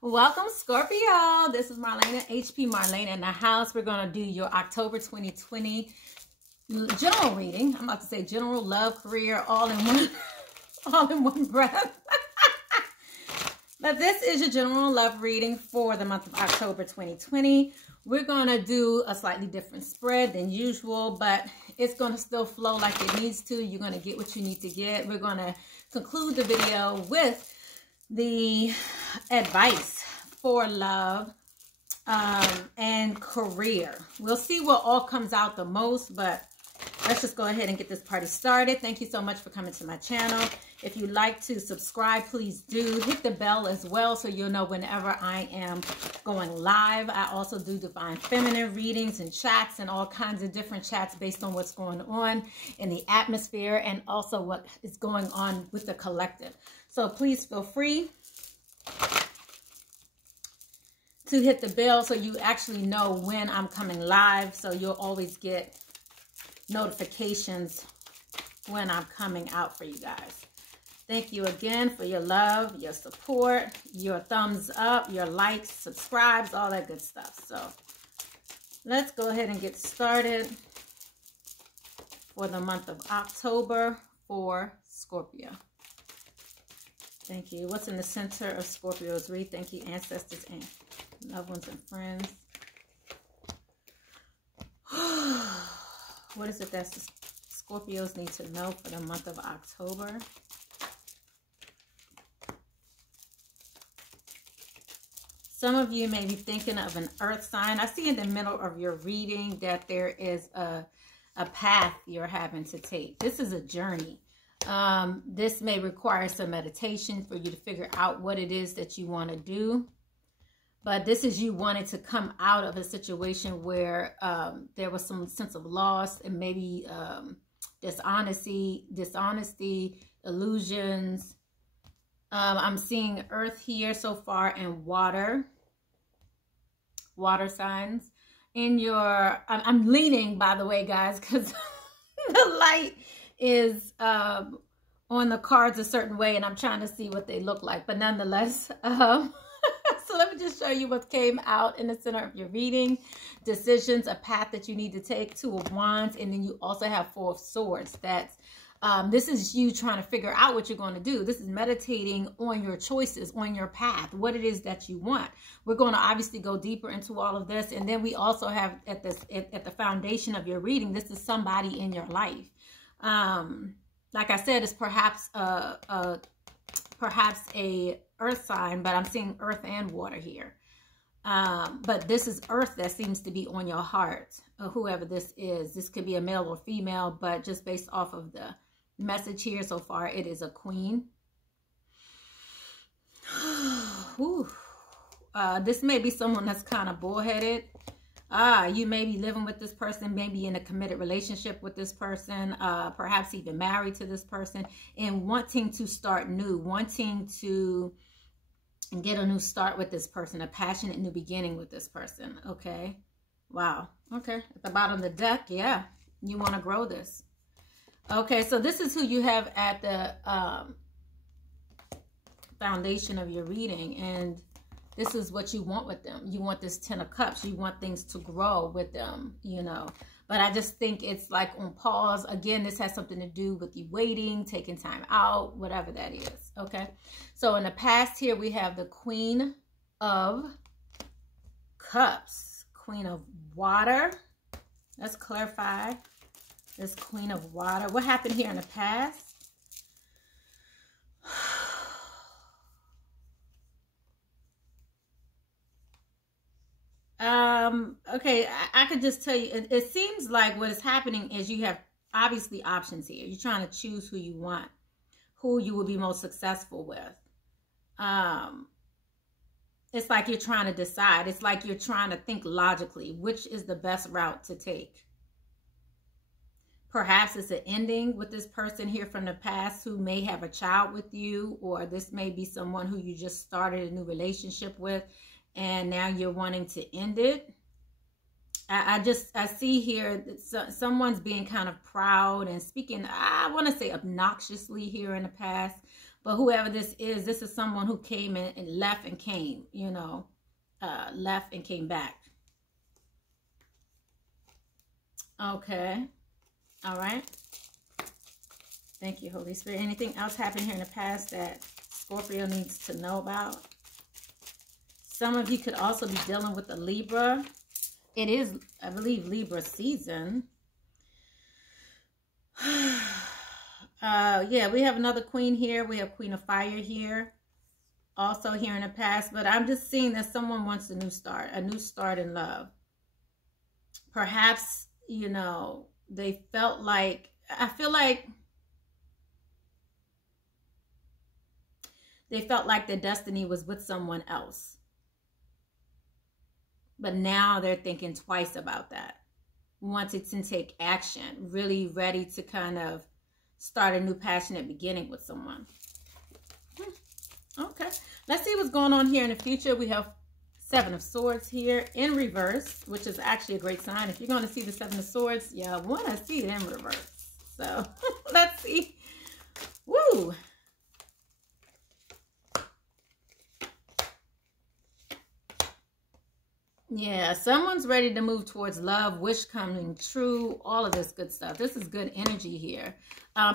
Welcome, Scorpio. This is Marlena, HP Marlena in the house. We're going to do your October 2020 general reading. I'm about to say general, love, career, all in one breath. But this is your general love reading for the month of October 2020. We're going to do a slightly different spread than usual, but it's going to still flow like it needs to. You're going to get what you need to get. We're going to conclude the video with the advice for love and career. We'll see what all comes out the most, but let's just go ahead and get this party started. Thank you so much for coming to my channel. If you'd like to subscribe, please do. Hit the bell as well so you'll know whenever I am going live. I also do divine feminine readings and chats and all kinds of different chats based on what's going on in the atmosphere and also what is going on with the collective. So please feel free to hit the bell so you actually know when I'm coming live, so you'll always get notifications when I'm coming out for you guys. Thank you again for your love, your support, your thumbs up, your likes, subscribes, all that good stuff. So let's go ahead and get started for the month of October for Scorpio. Thank you. What's in the center of Scorpio's read? Thank you, ancestors and loved ones and friends. What is it that Scorpios need to know for the month of October? Some of you may be thinking of an earth sign. I see in the middle of your reading that there is a path you're having to take. This is a journey. This may require some meditation for you to figure out what it is that you want to do. But this is you wanting to come out of a situation where there was some sense of loss and maybe dishonesty, illusions. I'm seeing earth here so far and water signs. In your, I'm leaning, by the way, guys, because the light is on the cards a certain way and I'm trying to see what they look like. But nonetheless, so let me just show you what came out in the center of your reading. Decisions, a path that you need to take, 2 of Wands, and then you also have 4 of Swords. That's this is you trying to figure out what you're going to do. This is meditating on your choices, on your path, what it is that you want. We're going to obviously go deeper into all of this, and then we also have at the foundation of your reading, this is somebody in your life. Like I said, it's perhaps a earth sign, but I'm seeing earth and water here. But this is earth that seems to be on your heart, whoever this is. This could be a male or female, but just based off of the message here so far, it is a queen. This may be someone that's kind of bullheaded. You may be living with this person, maybe in a committed relationship with this person, perhaps even married to this person, and wanting to start new, wanting to get a new start with this person, a passionate new beginning with this person. Okay. Wow. Okay. At the bottom of the deck, yeah, you want to grow this. Okay, so this is who you have at the foundation of your reading, and this is what you want with them. You want this 10 of Cups. You want things to grow with them, you know. But I just think it's like on pause. Again, this has something to do with you waiting, taking time out, whatever that is, okay? So in the past here, we have the Queen of Cups, Queen of Water. Let's clarify this Queen of Water. What happened here in the past? Okay, I could just tell you, it seems like what is happening is you have obviously options here. You're trying to choose who you want, who you will be most successful with. It's like you're trying to decide. It's like you're trying to think logically, which is the best route to take. Perhaps it's an ending with this person here from the past who may have a child with you, or this may be someone who you just started a new relationship with and now you're wanting to end it. I see here that someone's being kind of proud and speaking, I want to say obnoxiously here in the past, But whoever this is someone who came in and left and came, you know, left and came back. Okay. All right. Thank you, Holy Spirit. Anything else happened here in the past that Scorpio needs to know about? Some of you could also be dealing with a Libra. It is, I believe, Libra season. Yeah, we have another queen here. We have Queen of Fire here. Also here in the past. But I'm just seeing that someone wants a new start in love. Perhaps, you know, they felt like, I feel like they felt like their destiny was with someone else. But now they're thinking twice about that. Wanted to take action. Really ready to kind of start a new passionate beginning with someone. Okay. Let's see what's going on here in the future. We have Seven of Swords here in reverse, which is actually a great sign. If you're going to see the Seven of Swords, you want to see it in reverse. So let's see. Woo! Yeah, someone's ready to move towards love, wish coming true, all of this good stuff. This is good energy here.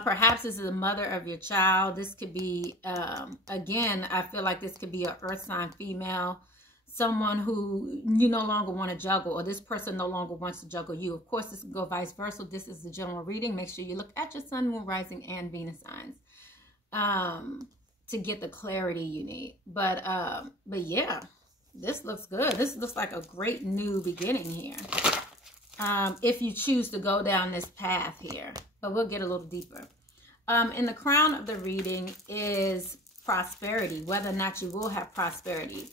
Perhaps this is the mother of your child. This could be, again, I feel like this could be an earth sign female, someone who you no longer want to juggle, or this person no longer wants to juggle you. Of course, this can go vice versa. This is the general reading. Make sure you look at your sun, moon, rising, and Venus signs to get the clarity you need. But yeah. This looks good. This looks like a great new beginning here. If you choose to go down this path here. But we'll get a little deeper. In the crown of the reading is prosperity. Whether or not you will have prosperity.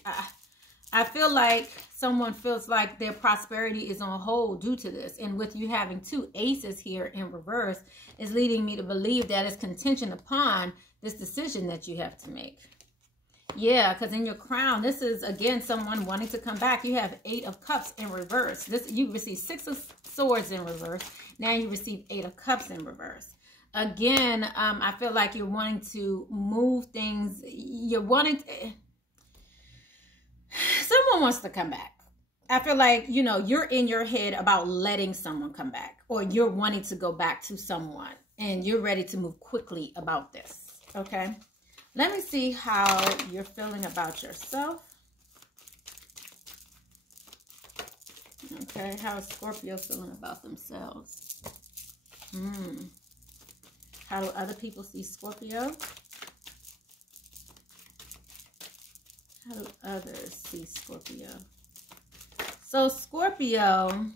I feel like someone feels like their prosperity is on hold due to this. And with you having two aces here in reverse is leading me to believe that it's contingent upon this decision that you have to make. Yeah, because in your crown, this is, again, someone wanting to come back. You have 8 of Cups in reverse. You receive 6 of Swords in reverse. Now you receive 8 of Cups in reverse. Again, I feel like you're wanting to move things. You're wanting to... Someone wants to come back. I feel like, you know, you're in your head about letting someone come back. Or you're wanting to go back to someone. And you're ready to move quickly about this. Okay? Let me see how you're feeling about yourself. Okay, how is Scorpio feeling about themselves? How do other people see Scorpio? How do others see Scorpio? So Scorpio,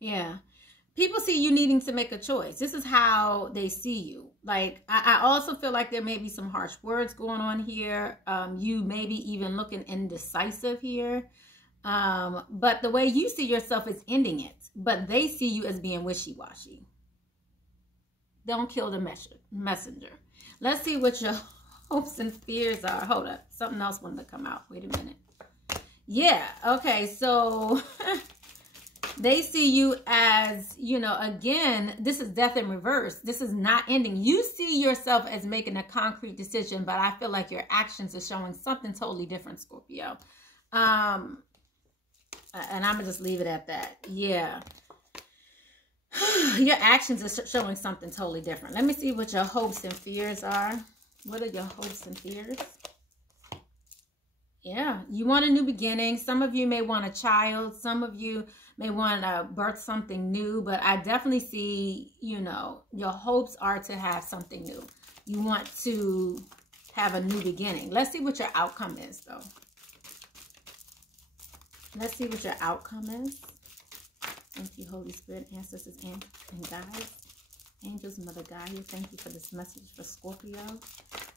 yeah. People see you needing to make a choice. This is how they see you. Like, I also feel like there may be some harsh words going on here. You may be even looking indecisive here. But the way you see yourself is ending it. But they see you as being wishy-washy. Don't kill the messenger. Let's see what your hopes and fears are. Hold up. Something else wanted to come out. Wait a minute. Yeah. Okay. So... They see you as, you know, again, this is death in reverse. This is not ending. You see yourself as making a concrete decision, but I feel like your actions are showing something totally different, Scorpio. And I'm going to just leave it at that. Yeah. Your actions are showing something totally different. Let me see what your hopes and fears are. What are your hopes and fears? Yeah. You want a new beginning. Some of you may want a child. Some of you may want to birth something new, but I definitely see, you know, your hopes are to have something new. You want to have a new beginning. Let's see what your outcome is, though. Let's see what your outcome is. Thank you, Holy Spirit, ancestors, and guides. Angels, Mother Gaia, thank you for this message for Scorpio.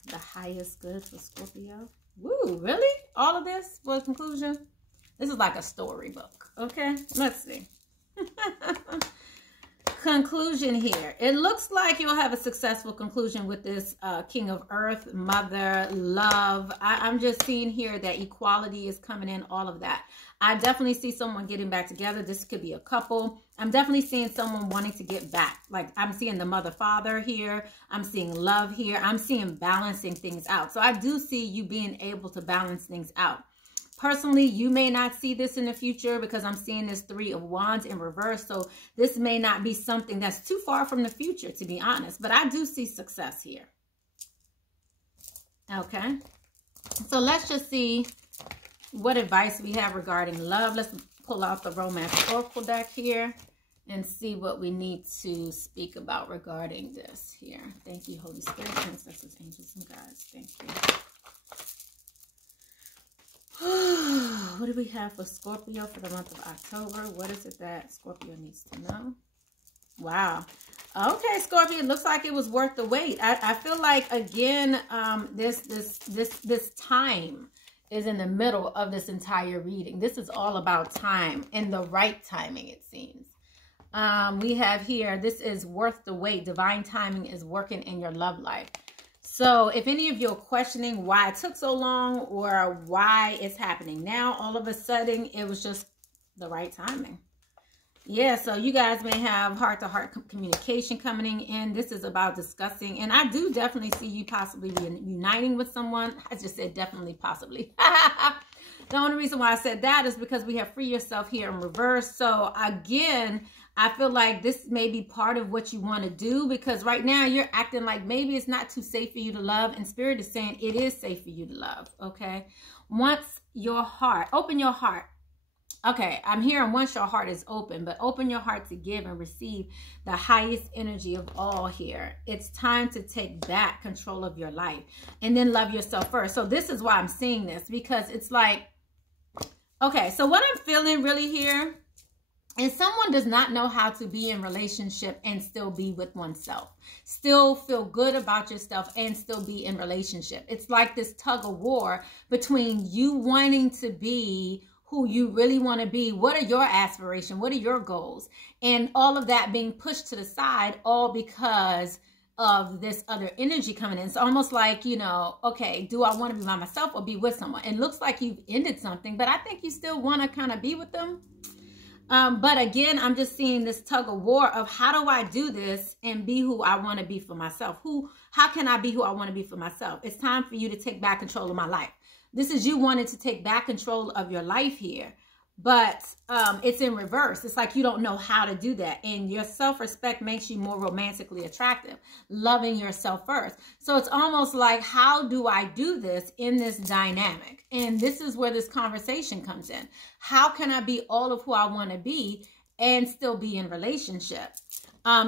The highest good for Scorpio. Woo, really? All of this for a conclusion? This is like a storybook, okay? Let's see. Conclusion here. It looks like you'll have a successful conclusion with this King of Earth, Mother, Love. I'm just seeing here that equality is coming in, all of that. I definitely see someone getting back together. This could be a couple. I'm definitely seeing someone wanting to get back. Like I'm seeing the mother, father here. I'm seeing love here. I'm seeing balancing things out. So I do see you being able to balance things out. Personally, you may not see this in the future because I'm seeing this 3 of Wands in reverse. So this may not be something that's too far from the future, to be honest. But I do see success here. Okay. So let's just see what advice we have regarding love. Let's pull out the Romance Oracle deck here and see what we need to speak about regarding this here. Thank you, Holy Spirit, ancestors, angels, and guides. Thank you. What do we have for Scorpio for the month of October? What is it that Scorpio needs to know? Wow. Okay, Scorpio, it looks like it was worth the wait. I feel like, again, this time is in the middle of this entire reading. This is all about time and the right timing, it seems. We have here, this is worth the wait. Divine timing is working in your love life. So if any of you are questioning why it took so long or why it's happening now, all of a sudden, it was just the right timing. Yeah, so you guys may have heart-to-heart communication coming in. This is about discussing, and I do definitely see you possibly uniting with someone. I just said definitely, possibly. The only reason why I said that is because we have free yourself here in reverse. So again, I feel like this may be part of what you want to do, because right now you're acting like maybe it's not too safe for you to love, and Spirit is saying it is safe for you to love, okay? Once your heart, open your heart. Okay, I'm hearing once your heart is open, but open your heart to give and receive the highest energy of all here. It's time to take back control of your life and then love yourself first. So this is why I'm seeing this, because it's like, okay, so what I'm feeling really here is someone does not know how to be in relationship and still be with oneself. Still feel good about yourself and still be in relationship. It's like this tug of war between you wanting to be who you really want to be. What are your aspirations? What are your goals? And all of that being pushed to the side, all because of this other energy coming in. It's almost like, you know, okay, do I want to be by myself or be with someone? It looks like you've ended something, but I think you still want to kind of be with them. But again, I'm just seeing this tug of war of how do I do this and be who I want to be for myself? How can I be who I want to be for myself? It's time for you to take back control of my life. This is you wanting to take back control of your life here, but it's in reverse. It's like you don't know how to do that. And your self-respect makes you more romantically attractive, loving yourself first. So it's almost like, how do I do this in this dynamic? And this is where this conversation comes in. How can I be all of who I want to be and still be in relationship?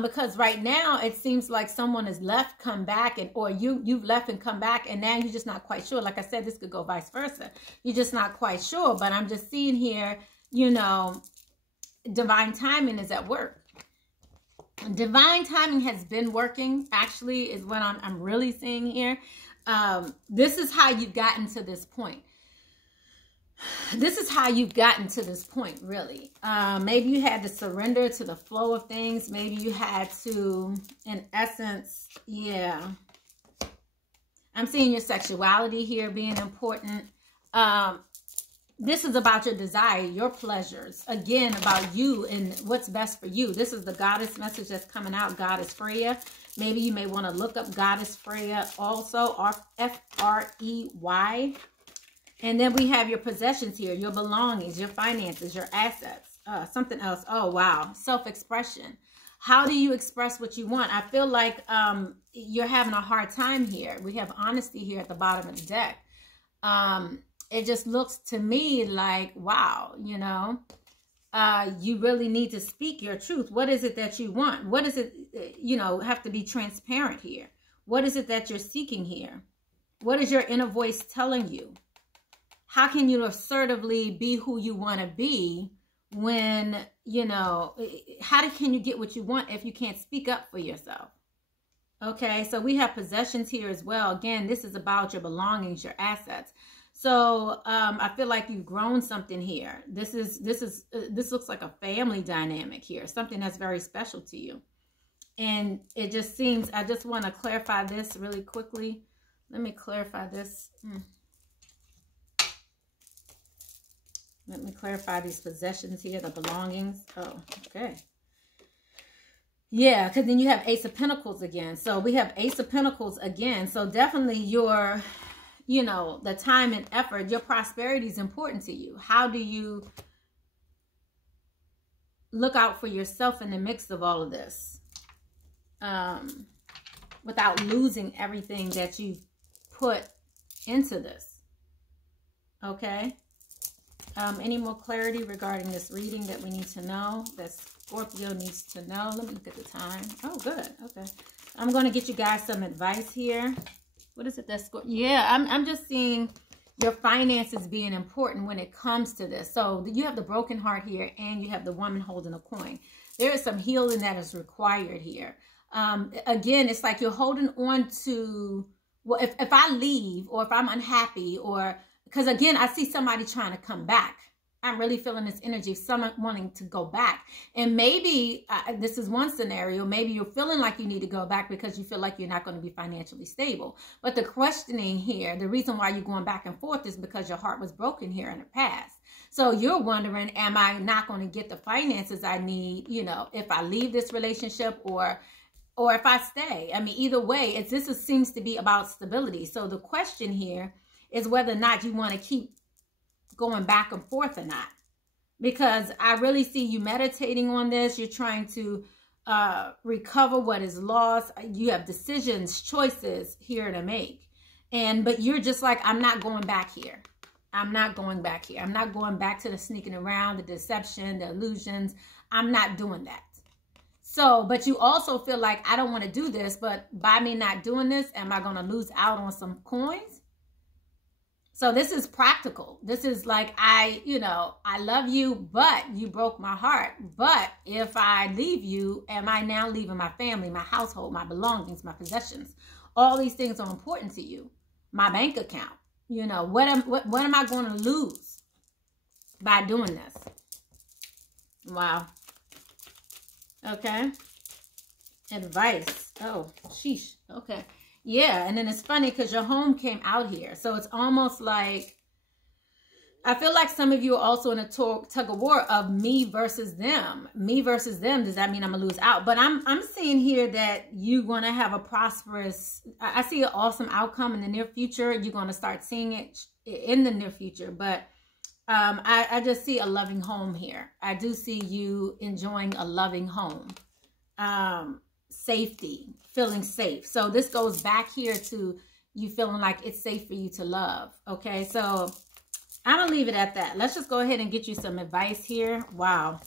Because right now it seems like someone has left, come back, and or you've left and come back, and now you're just not quite sure. Like I said, this could go vice versa. You're just not quite sure. But I'm just seeing here, you know, divine timing is at work. Divine timing has been working, actually, is what I'm really seeing here. This is how you've gotten to this point. This is how you've gotten to this point, really. Maybe you had to surrender to the flow of things. Maybe you had to, in essence, yeah. I'm seeing your sexuality here being important. This is about your desire, your pleasures. Again, about you and what's best for you. This is the goddess message that's coming out, Goddess Freya. Maybe you may want to look up Goddess Freya also, F-R-E-Y. And then we have your possessions here, your belongings, your finances, your assets, something else. Oh, wow. Self-expression. How do you express what you want? I feel like you're having a hard time here. We have honesty here at the bottom of the deck. It just looks to me like, wow, you know, you really need to speak your truth. What is it that you want? What is it, you know, have to be transparent here. What is it that you're seeking here? What is your inner voice telling you? How can you assertively be who you want to be when, you know, can you get what you want if you can't speak up for yourself? Okay, so we have possessions here as well. Again, this is about your belongings, your assets. So I feel like you've grown something here. This looks like a family dynamic here, something that's very special to you. And it just seems, I just want to clarify this really quickly. Let me clarify this. Let me clarify these possessions here, the belongings. Oh, okay. Yeah, because then you have Ace of Pentacles again. So we have Ace of Pentacles again. So definitely your, you know, the time and effort, your prosperity is important to you. How do you look out for yourself in the mix of all of this? Without losing everything that you've put into this. Okay? Any more clarity regarding this reading that we need to know, that Scorpio needs to know? Let me look at the time. Oh, good. Okay. I'm going to get you guys some advice here. What is it that Scorpio? Yeah, I'm just seeing your finances being important when it comes to this. So you have the broken heart here and you have the woman holding a coin. There is some healing that is required here. Again, it's like you're holding on to, well, if I leave or if I'm unhappy, or because again, I see somebody trying to come back. I'm really feeling this energy of someone wanting to go back. And maybe this is one scenario. Maybe you're feeling like you need to go back because you feel like you're not going to be financially stable. But the questioning here, the reason why you're going back and forth is because your heart was broken here in the past. So you're wondering, am I not going to get the finances I need, you know, if I leave this relationship or if I stay? I mean, either way, seems to be about stability. So the question here is whether or not you want to keep going back and forth or not. Because I really see you meditating on this. You're trying to recover what is lost. You have decisions, choices here to make. But you're just like, I'm not going back here. I'm not going back here. I'm not going back to the sneaking around, the deception, the illusions. I'm not doing that. So, but you also feel like, I don't want to do this, but by me not doing this, am I going to lose out on some coins? So this is practical. This is like, I love you, but you broke my heart. But if I leave you, am I now leaving my family, my household, my belongings, my possessions? All these things are important to you. My bank account, you know, what am I going to lose by doing this? Wow. Okay. Advice. Oh, sheesh. Okay. Yeah, and then it's funny because your home came out here. So it's almost like, I feel like some of you are also in a tug of war of me versus them. Me versus them, does that mean I'm going to lose out? But I'm seeing here that you're going to have a prosperous, I see an awesome outcome in the near future. You're going to start seeing it in the near future. But I just see a loving home here. I do see you enjoying a loving home. Safety, feeling safe. So this goes back here to you feeling like it's safe for you to love. Okay, so I'm going to leave it at that. Let's just go ahead and get you some advice here. Wow.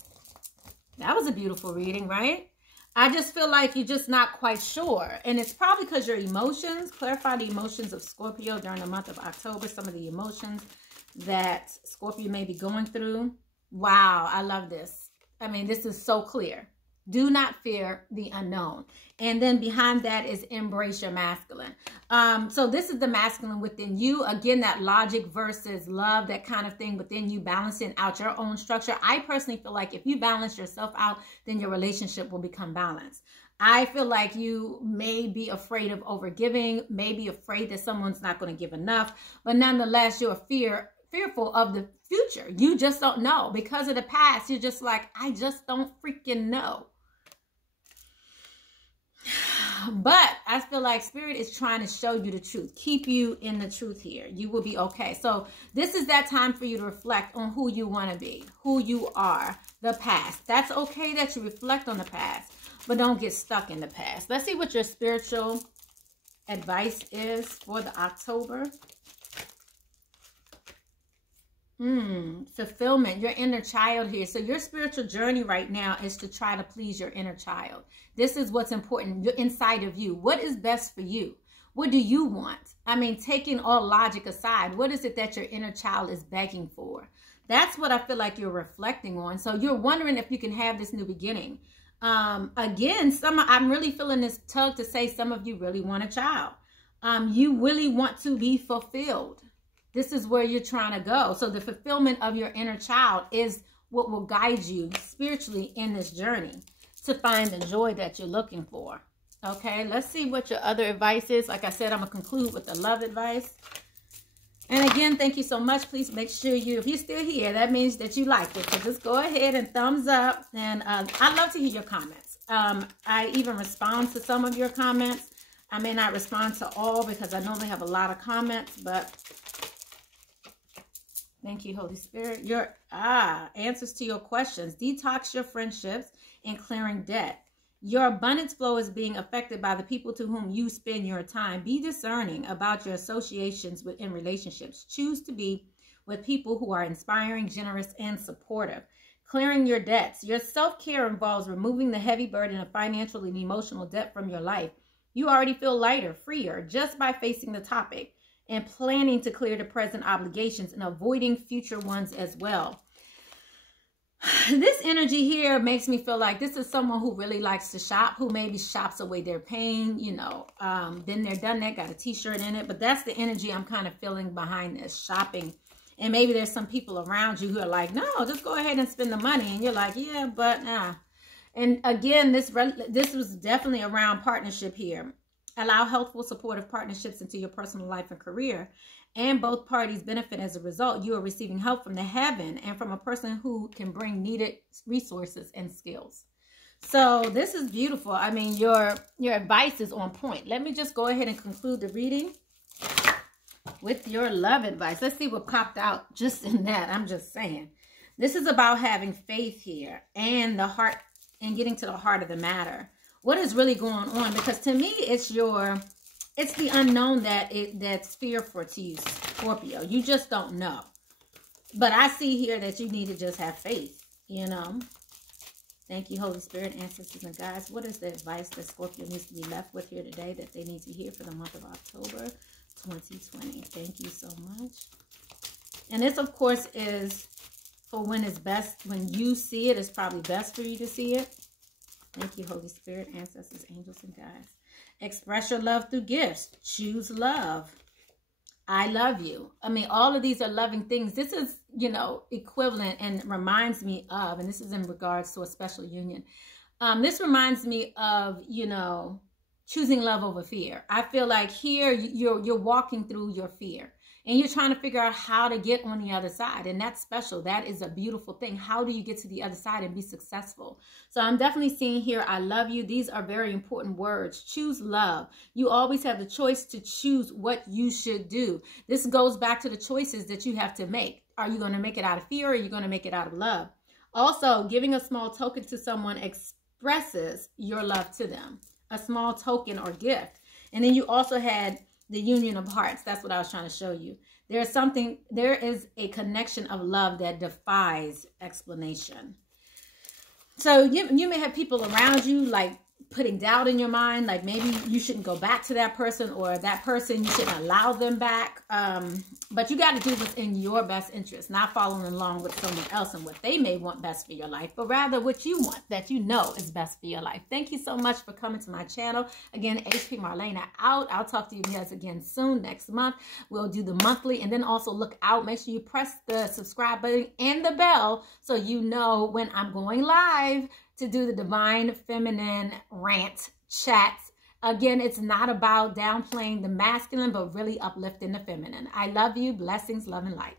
That was a beautiful reading, right? I just feel like you're just not quite sure. And it's probably because your emotions, clarify the emotions of Scorpio during the month of October, some of the emotions that Scorpio may be going through. Wow, I love this. I mean, this is so clear. Do not fear the unknown. And then behind that is embrace your masculine. So this is the masculine within you. Again, that logic versus love, that kind of thing. But then you balancing out your own structure. I personally feel like if you balance yourself out, then your relationship will become balanced. I feel like you may be afraid of overgiving, may be afraid that someone's not going to give enough. But nonetheless, you're fearful of the future. You just don't know. Because of the past, you're just like, I just don't freaking know. But I feel like Spirit is trying to show you the truth. Keep you in the truth here. You will be okay. So this is that time for you to reflect on who you want to be, who you are, the past. That's okay that you reflect on the past, but don't get stuck in the past. Let's see what your spiritual advice is for the October. Fulfillment, your inner child here. So your spiritual journey right now is to try to please your inner child. This is what's important. You're inside of you. What is best for you? What do you want? I mean, taking all logic aside, what is it that your inner child is begging for? That's what I feel like you're reflecting on. So you're wondering if you can have this new beginning. Again, I'm really feeling this tug to say some of you really want a child. You really want to be fulfilled. This is where you're trying to go. So the fulfillment of your inner child is what will guide you spiritually in this journey to find the joy that you're looking for. Okay, let's see what your other advice is. Like I said, I'm going to conclude with the love advice. And again, thank you so much. Please make sure if you're still here, that means that you liked it. So just go ahead and thumbs up. And I'd love to hear your comments. I even respond to some of your comments. I may not respond to all because I normally have a lot of comments, but thank you, Holy Spirit. Your answers to your questions. Detox your friendships and clearing debt. Your abundance flow is being affected by the people to whom you spend your time. Be discerning about your associations in relationships. Choose to be with people who are inspiring, generous, and supportive. Clearing your debts. Your self-care involves removing the heavy burden of financial and emotional debt from your life. You already feel lighter, freer, just by facing the topic and planning to clear the present obligations and avoiding future ones as well. This energy here makes me feel like this is someone who really likes to shop, who maybe shops away their pain, you know, been there, done that, got a t-shirt in it. But that's the energy I'm kind of feeling behind this, shopping. And maybe there's some people around you who are like, no, just go ahead and spend the money. And you're like, yeah, but nah. And again, this was definitely around partnership here. Allow healthful, supportive partnerships into your personal life and career, and both parties benefit as a result. You are receiving help from the heaven and from a person who can bring needed resources and skills. So this is beautiful. I mean, your advice is on point. Let me just go ahead and conclude the reading with your love advice. Let's see what popped out just in that. I'm just saying. This is about having faith here and the heart and getting to the heart of the matter. What is really going on? Because to me, it's the unknown that's fearful to you, Scorpio. You just don't know. But I see here that you need to just have faith, you know. Thank you, Holy Spirit, ancestors, and guides. What is the advice that Scorpio needs to be left with here today that they need to hear for the month of October 2020? Thank you so much. And this, of course, is for when it's best. When you see it, it's probably best for you to see it. Thank you, Holy Spirit, ancestors, angels, and guides. Express your love through gifts. Choose love. I love you. I mean, all of these are loving things. This is, you know, equivalent and reminds me of, and this is in regards to a special union. This reminds me of, you know, choosing love over fear. I feel like here you're walking through your fear. And you're trying to figure out how to get on the other side. And that's special. That is a beautiful thing. How do you get to the other side and be successful? So I'm definitely seeing here, I love you. These are very important words. Choose love. You always have the choice to choose what you should do. This goes back to the choices that you have to make. Are you going to make it out of fear or are you going to make it out of love? Also, giving a small token to someone expresses your love to them. A small token or gift. And then you also had the union of hearts. That's what I was trying to show you. There is a connection of love that defies explanation. So you may have people around you like putting doubt in your mind, like maybe you shouldn't go back to that person, or that person, you shouldn't allow them back. But you got to do what's in your best interest, not following along with someone else and what they may want best for your life, but rather what you want, that you know is best for your life. Thank you so much for coming to my channel. Again, HP Marlena out. I'll talk to you guys again soon. Next month, we'll do the monthly, and then also look out. Make sure you press the subscribe button and the bell so you know when I'm going live to do the Divine Feminine Rant chats. Again, it's not about downplaying the masculine, but really uplifting the feminine. I love you. Blessings, love, and light.